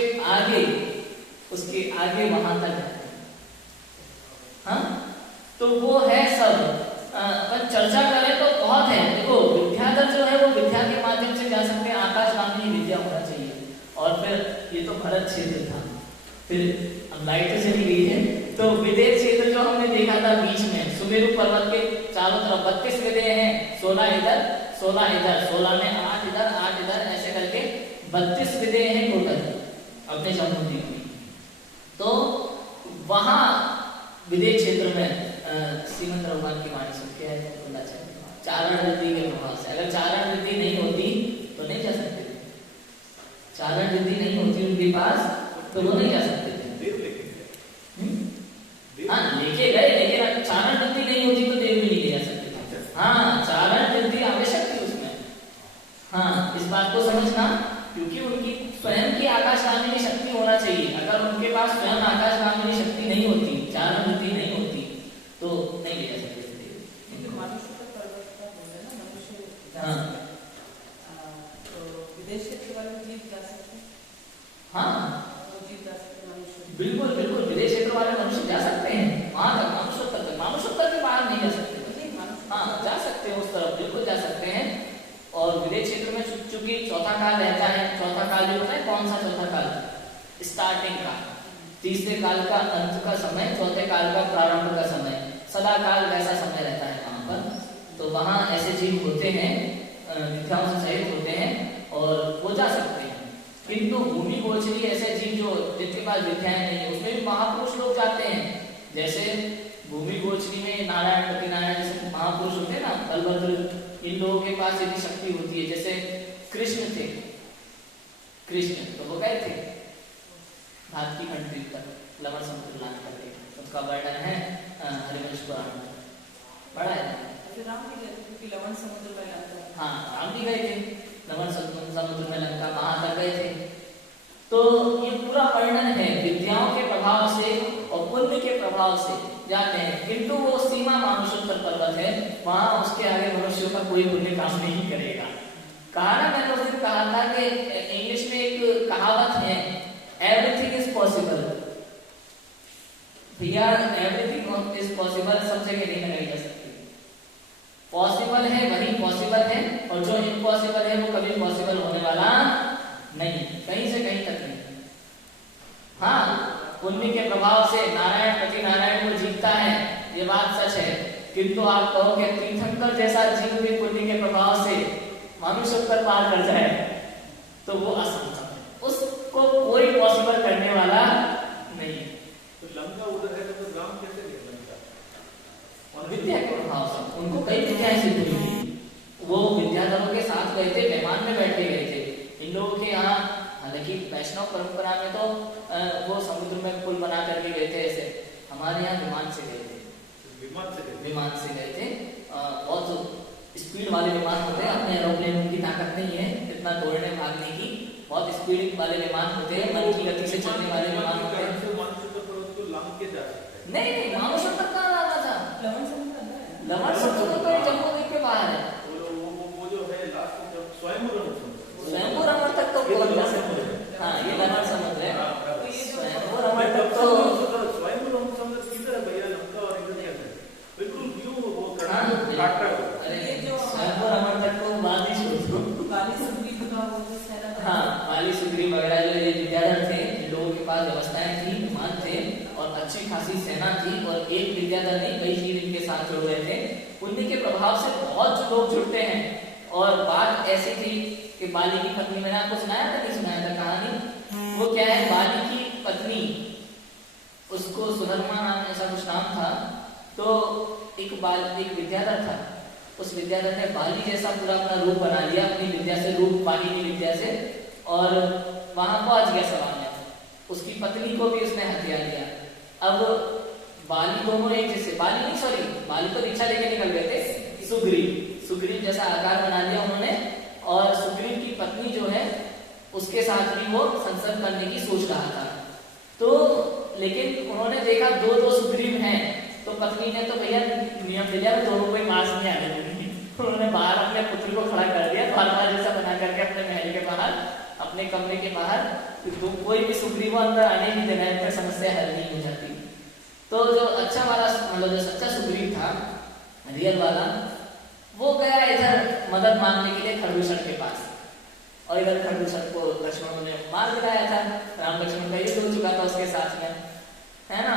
आगे वहां तक है। हाँ, तो वो है सब। अपन चर्चा करें तो बहुत है। देखो विद्याधर जो है, वो विद्या के माध्यम से जा सकते हैं, आकाश नाम की विद्या होना चाहिए। और फिर ये तो भरत क्षेत्र था, फिर अब लाइट चली गई है, तो विदेह क्षेत्र जो हमने देखा था बीच में, सुमेरु पर्वत के चारों तरफ 32 विदेह हैं, 16 इधर 16 इधर, 16 में 8 इधर 8 इधर, ऐसे करके 32 विदेह हैं टोटल अपने जम्मू में। तो वहां विदेह क्षेत्र में श्रीमंत भगवान की वाणी सुनते हैं, चारण वृद्धि के प्रभाव से, अगर चारण वृद्धि नहीं होती तो नहीं जा सकते थे। चारण वृद्धि नहीं होती उनके पास तो वो नहीं जा सकते थे। हाँ लेके गए, लेकिन चारण वृद्धि नहीं होती तो देव भी नहीं ले जा सकते थे। हाँ, चारण वृद्धि आवश्यक थी उसमें। हाँ, इस बात को समझना, क्योंकि उनकी स्वयं की आकाशगामिनी शक्ति होना चाहिए। अगर उनके पास स्वयं आकाशगामिनी शक्ति नहीं होती, चारण वृत्ति नहीं होती, तो नहीं ले जा सकते थे। मनुष्य का पर्वत का बोले ना, मनुष्य हाँ। तो विदेश क्षेत्र वाले जीव जा सकते हैं। हाँ वो जीव जा सकते हैं मनुष्य। बिल्कुल बिल्कुल, विदेश क्षेत्र वाले मनुष्य जा सकते हैं वहां तक, मानुषोत्तर तक। मानुषोत्तर के बाहर नहीं जा सकते। नहीं, मनुष्य हाँ जा सकते हैं, उस तरफ बिल्कुल जा सकते हैं। और विदेश क्षेत्र में चूंकि चौथा काल रहता है, चौथा काल जो होता है, कौन सा चौथा काल? स्टार्टिंग काल, तीसरे काल का अंत का समय, चौथे काल का प्रारंभ का समय, सदा काल वैसा समय रहता है वहां पर। तो वहां ऐसे जीव होते हैं, विद्याओं से सहित होते हैं और वो जा सकते हैं। किंतु भूमि गोचरी ऐसे जीव जो जिनके पास विद्याएं नहीं है, उसमें भी महापुरुष लोग जाते हैं। जैसे भूमि गोचरी में नारायण, पति नारायण जैसे महापुरुष होते हैं ना, बलभद्र, इन लोगों के पास यदि शक्ति होती है। जैसे कृष्ण थे, कृष्ण तो वो गए थे भारत की कंट्री तक, लवण समुद्र लान करके, उसका वर्णन है हरिवंश पुराण में, बड़ा है। राम भी गए थे, क्योंकि लवण समुद्र में लंका। हाँ राम भी गए थे, लवण समुद्र में लंका, वहां तक गए थे। तो ये पूरा वर्णन है, विद्याओं के प्रभाव से और पुण्य के प्रभाव से जाते हैं। किंतु वो सीमा मानुषोत्तर पर्वत है, वहां उसके आगे मनुष्यों का कोई पुण्य काम नहीं करेगा। कहा ना, मैंने उस दिन कहा था कि इंग्लिश में एक कहावत है, एवरीथिंग इज पॉसिबल। भैया एवरीथिंग इज पॉसिबल सब जगह नहीं लगाई जा सकती। पॉसिबल है वही पॉसिबल है, और जो इम्पॉसिबल है वो कभी पॉसिबल होने वाला नहीं, कहीं से कहीं तक नहीं। हाँ, पुण्य के प्रभाव से नारायण पति नारायण को जीतता है, ये बात सच है। किंतु आप कहो कि तीर्थंकर जैसा जीव भी पुण्य के प्रभाव से मानुषोत्तर पार कर जाए, तो वो असंभव है, उसको कोई पॉसिबल करने वाला नहीं। तो लंका उधर है तो राम कैसे गए लंका? और विद्या के प्रभाव से उनको कई विद्याएं सिद्ध हुई थी। वो विद्याधरों के साथ गए थे, विमान में बैठ के गए थे। इन लोगों के यहाँ, हालांकि वैष्णव परंपरा में तो वो समुद्र में पुल बना करके गए थे ऐसे, हमारे यहाँ विमान से गए थे। विमान से गए थे, बहुत स्पीड वाले विमान होते हैं, अपने एरोप्लेन की ताकत नहीं है इतना दौड़ने भागने की, बहुत स्पीड वाले विमान होते हैं, मन की गति से चलने वाले विमान होते हैं। नहीं नहीं, मानुषोत्तर कहाँ लाना था? लवण समुद्र अंदर है। लवण समुद्र तो जम्मू द्वीप के बाहर है। वो जो है लास्ट में स्वयंभू रमण तक तो पहुंच जा सकते हैं। हाँ, ये लवण समुद्र है। स्वयंभू रमण तक तो स्वयंभू समुद्र किधर है भैया? लंका और इधर क्या है? बिल्कुल व्यू वो काटता है। अरे जो स्वयंभू रमण तक तो बात ही सोचो। बाली सुग्रीव का वो जो सेना था। हाँ, बाली सुग्रीव वगैरह जो ये विद्याधर थे, इन लोगों के पास व्यवस्थाएं थी, विमान थे और अच्छी खासी सेना थी, और एक विद्याधर नहीं कई जीव इनके साथ जुड़ रहे थे। पुण्य के प्रभाव से बहुत जो लोग जुड़ते हैं। और बात ऐसी थी कि बाली की पत्नी, मैंने आपको सुनाया था नहीं सुनाया था कहानी? वो क्या है, बाली की पत्नी, उसको सुधर्मा नाम ऐसा कुछ नाम था। तो एक विद्याधर था, उस विद्याधर ने बाली जैसा पूरा अपना रूप बना लिया अपनी विद्या से, रूप बाली की विद्या से, और वहां पहुंच गया सभा में। उसकी पत्नी को भी उसने हत्या लिया। अब बाली दोनों एक जैसे, बाली तो दीक्षा लेके निकल गए थे, सुग्रीव जैसा आकार बना लिया उन्होंने, और सुग्रीव की पत्नी जो है उसके साथ भी वो संसर्ग करने की सोच रहा था। तो लेकिन उन्होंने देखा दो सुग्रीव हैं, तो पत्नी ने तो भैया नियम दिया, दोनों को मार्च नहीं आने देंगे। उन्होंने बाहर अपने पुत्र को खड़ा कर दिया, द्वारपाल जैसा बना करके अपने महल के बाहर, अपने कमरे के बाहर। तो कोई भी सुग्रीव अंदर आने नहीं देना, इनका समस्या हल नहीं हो जाती। तो जो अच्छा वाला, मतलब जो सच्चा सुग्रीव था, रियल वाला, वो गया इधर मदद मांगने के लिए खरदूषण के पास, और इधर खरदूषण को लक्ष्मण ने मार दिलाया था। राम लक्ष्मण का युद्ध हो चुका था उसके साथ में, है ना।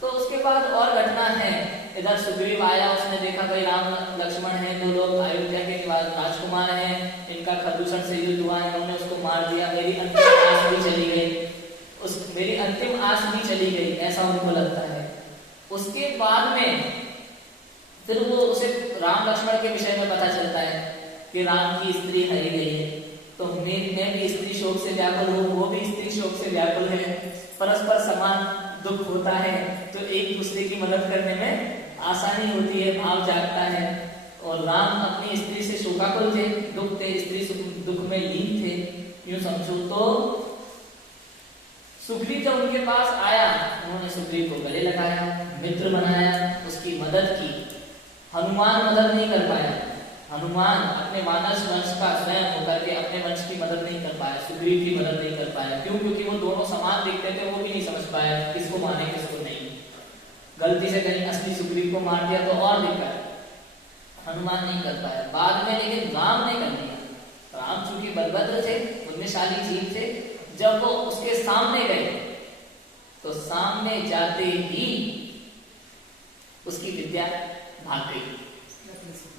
तो उसके बाद और घटना है, इधर सुग्रीव आया, उसने देखा भाई राम लक्ष्मण है, दो लोग अयोध्या के राजकुमार हैं, इनका खरदूषण से युद्ध हुआ, इन्होंने उसको मार दिया, मेरी अंतिम आस भी चली गई, ऐसा उनको लगता है। उसके बाद में फिर वो उसे राम लक्ष्मण के विषय में पता चलता है कि राम की स्त्री हरी गई है, तो मैं भी स्त्री शोक से व्याकुल हूँ, वो भी स्त्री शोक से व्याकुल है, परस्पर समान दुख होता है, तो एक दूसरे की मदद करने में आसानी होती है, भाव जागता है। और राम अपनी स्त्री से शोकाकुल थे, दुख थे, स्त्री दुख में लीन थे, यूं समझो तो सुग्रीव जब उनके पास आया, उन्होंने सुग्रीव को गले लगाया, मित्र बनाया, उसकी मदद की। हनुमान मदद नहीं कर पाया, हनुमान अपने वानर वंश का स्वयं होकर के अपने वंश की मदद नहीं कर पाया, सुग्रीव की मदद नहीं कर पाया। क्यों? क्योंकि वो दोनों समान दिखते थे, वो भी नहीं समझ पाया किसको माने किसको नहीं। गलती से कहीं असली सुग्रीव को मार दिया तो और दिक्कत, हनुमान नहीं कर पाया। बाद में लेकिन राम ने कर दिया। राम चूंकि बलभद्र थे, बुद्धिशाली जीव थे, जब वो उसके सामने गए तो सामने जाते ही उसकी विद्या भाग गई।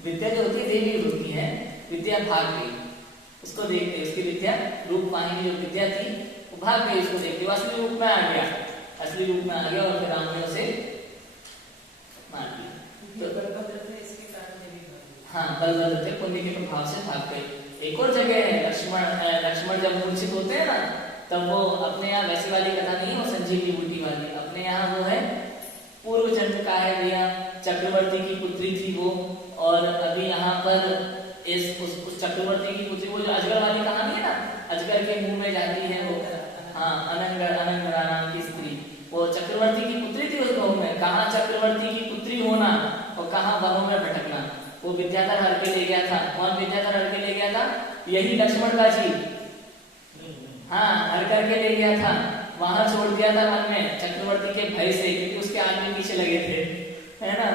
विद्या जो होती है देवी होती है, विद्या भाग गई। उसको देखते उसकी विद्या रूपवाणी की जो विद्या थी वो भाग गई। उसको देखते वो असली रूप में आ गया, असली रूप में आ गया और फिर राम ने उसे मार दिया। तो हाँ, बलभद्र थे, पुण्य के प्रभाव से भाग गए। एक और जगह है, लक्ष्मण जब मूर्छित होते हैं ना, तब वो अपने यहाँ वैसी वाली कथा नहीं है, वो संजीवनी बूटी वाली, अपने यहाँ वो है पूर्व जन्म का है भैया, चक्रवर्ती की पुत्री थी वो। और अभी यहाँ पर उस चक्रवर्ती की पुत्री, वो जो अजगर वाली कहानी है ना, अजगर के मुंह में जाती है वो, हाँ, अनंगरा नाम की स्त्री, वो चक्रवर्ती की पुत्री थी उस गाँव में। कहाँ चक्रवर्ती की पुत्री होना और कहाँ वनों में भटकना। वो विद्याधर हर के ले गया था। कौन विद्याधर हर के ले गया था? यही लक्ष्मण का जी, हाँ, हर करके ले गया था। वहां छोड़ दिया था वन में चक्रवर्ती के भय से, क्योंकि उसके आदमी पीछे लगे थे, है ना।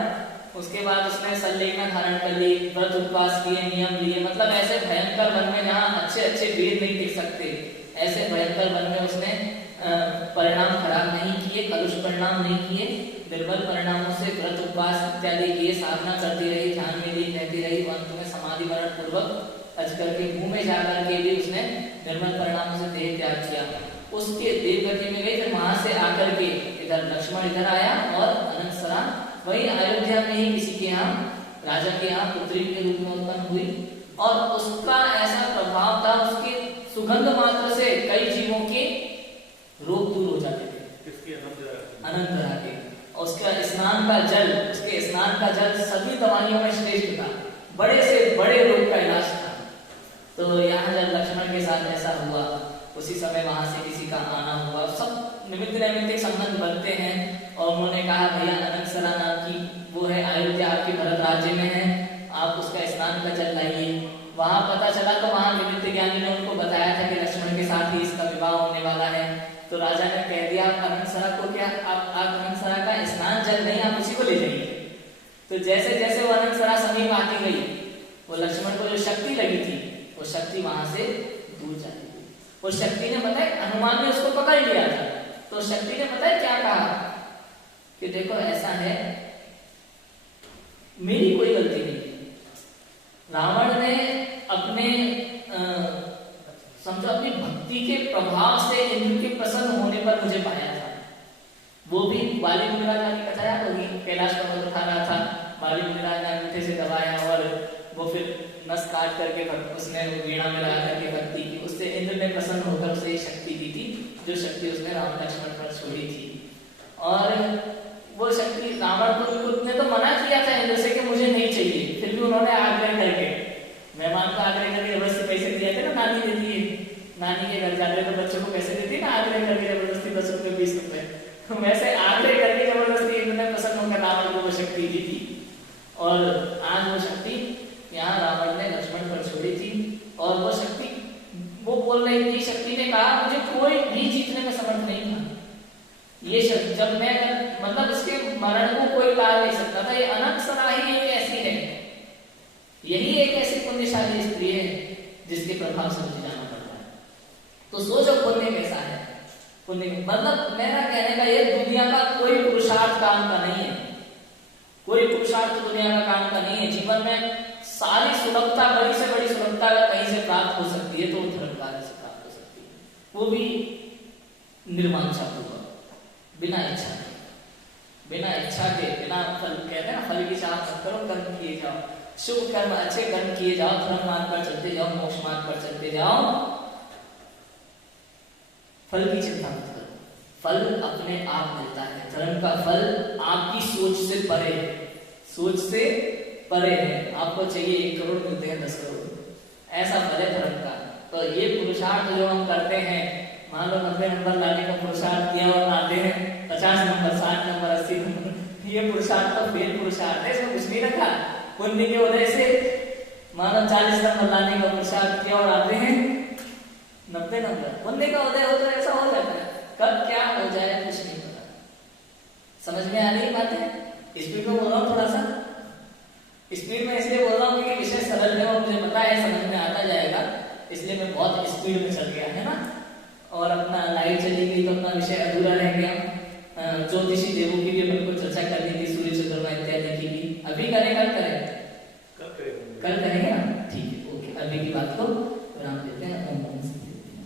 उसके बाद उसने सल्लेखना धारण कर ली, व्रत उपवास किए, नियम लिए। मतलब ऐसे भयंकर वन में जहाँ अच्छे अच्छे वीर नहीं टिक सकते, ऐसे भयंकर वन में उसने परिणाम खराब नहीं किए, कलुष परिणाम नहीं किए, निर्बल परिणामों से व्रत उपवास इत्यादि किए, साधना करती रही, ध्यान में लीन रहती रही। अंत में समाधि मरण पूर्वक अजगर के मुंह में जाकर के भी उसने निर्मल परिणामों से देह त्याग किया। उसके देव गति में गई। फिर वहां से आकर के इधर लक्ष्मण इधर आया और अनंतसरा वही अयोध्या में ही किसी के यहाँ राजा के यहाँ पुत्री के रूप में उत्पन्न हुई। और उसका ऐसा प्रभाव था, उसके सुगंध मात्र से कई जीवों के रोग दूर हो जाते थे। अनंतरा के उसका स्नान का जल, उसके स्नान का जल सभी दवाइयों में श्रेष्ठ था, बड़े से बड़े रोग का इलाज था। तो यहाँ जब लक्ष्मण के साथ ऐसा हुआ, उसी समय वहां से किसी का आना हुआ, सब निमित्त नैमित्तिक संबंध बनते हैं। और उन्होंने कहा भैया अनंतसरा नाम की वो है, अयोध्या आपके भरत राज्य में है, आप उसका स्नान का जल लाइए। वहां पता चला तो वहां निमित्त ज्ञानी ने उनको बताया था कि लक्ष्मण के साथ ही इसका विवाह होने वाला है। तो राजा ने कह दिया आप अनंतसरा को क्या, आप अनंतसरा का स्नान जल नहीं, आप उसी को ले जाइए। तो जैसे जैसे वो अनंतसरा समीप आती गई, वो लक्ष्मण को जो शक्ति लगी थी वो शक्ति वहां से दूर जाती गई। वो शक्ति ने बताया, हनुमान ने उसको पकड़ लिया था, तो शक्ति ने बताया क्या कहा कि देखो ऐसा है, मेरी कोई गलती नहीं है। रावण ने अपने समझो अपनी भक्ति के प्रभाव से इंद्र के प्रसन्न होने पर मुझे पाया था। वो भी वाली मुनिराज वाली कथा याद होगी, कैलाश पर्वत उठा रहा था, वाली मुनिराज ने अंगूठे से दबाया और वो फिर नस काट करके उसने वीणा में लगा करके भक्ति की, उससे इंद्र ने प्रसन्न होकर उसे ये शक्ति दी थी, जो शक्ति उसने राम लक्ष्मण पर छोड़ी थी। और वो शक्ति रावण को ने तो मना किया था इंद्र से कि मुझे नहीं चाहिए, फिर भी उन्होंने आग्रह करके, मेहमान को आग्रह करके जबरदस्ती पैसे दिए थे ना, नानी देती है, नानी के घर जाते तो बच्चों को पैसे देती है ना, आग्रह करके जबरदस्ती 10 रुपए 20 रुपए, वैसे आग्रह करके जबरदस्ती इंद्र ने प्रसन्न होकर रावण को वो शक्ति दी थी। और आज वो शक्ति यहाँ रावण ने लक्ष्मण पर छोड़ी थी। और वो शक्ति, वो बोल रही थी, शक्ति ने कहा मुझे कोई भी जीतने में समर्थ नहीं था। ये शक्ति जब मैं मतलब इसके मरण को कोई टाल नहीं सकता था। ये अनंतसरा ही एक ऐसी है, यही एक ऐसी पुण्यशाली स्त्री है जिसके प्रभाव से मुझे जाना पड़ता है। तो सोचो पुण्य कैसा है। पुण्य मतलब मेरा कहने का ये, दुनिया का कोई पुरुषार्थ काम का नहीं है, कोई पुरुषार्थ दुनिया का काम का नहीं है। जीवन में सारी सुलभता, बड़ी से बड़ी सुलभता अगर कहीं से प्राप्त हो सकती है तो वो धर्म कार्य से प्राप्त हो सकती है, वो भी निर्वांछा पूर्वक, बिना इच्छा के, बिना इच्छा के, बिना फल, कहते हैं ना फल की चाह मत करो, कर्म किए जाओ, शुभ कर्म अच्छे कर्म किए जाओ, धर्म मार्ग पर चलते जाओ, मोक्ष मार्ग पर चलते जाओ, फल की चिंता मत करो, फल अपने आप मिलता है। धर्म का फल आपकी सोच से परे है, सोच से परे है। आपको चाहिए 1 करोड़, मिलते हैं 10 करोड़, ऐसा फल है धर्म का। तो ये पुरुषार्थ जो हम करते हैं, मान लो 90 नंबर लाने का पुरुषार्थ किया और आते हैं 50 नंबर, 60 नंबर, 80 नंबर, ये पुरुषार्थ तो फेल पुरुषार्थ है, इसमें कुछ नहीं रखा। पुण्य के वजह से मानो 40 नंबर लाने का पुरुषार्थ किया और आते हैं 90 नंबर, पुण्य का उदय हो तो ऐसा हो जाता है। कब क्या हो जाए कुछ नहीं पता। समझ में आ रही बातें? स्पीड में बोल रहा हूँ, थोड़ा सा स्पीड में इसलिए बोल रहा हूँ क्योंकि विषय सरल है और मुझे पता है समझ में आता जाएगा, इसलिए मैं बहुत स्पीड में चल गया, है ना। और अपना लाइट चली गई तो अपना विषय अधूरा रह गया। ज्योतिषी देवों की भी अपन को चर्चा करनी थी, सूर्य चंद्रमा इत्यादि की भी। अभी करें कल करें? कल करेंगे ना, ठीक है, ओके। अभी की बात को विराम देते हैं।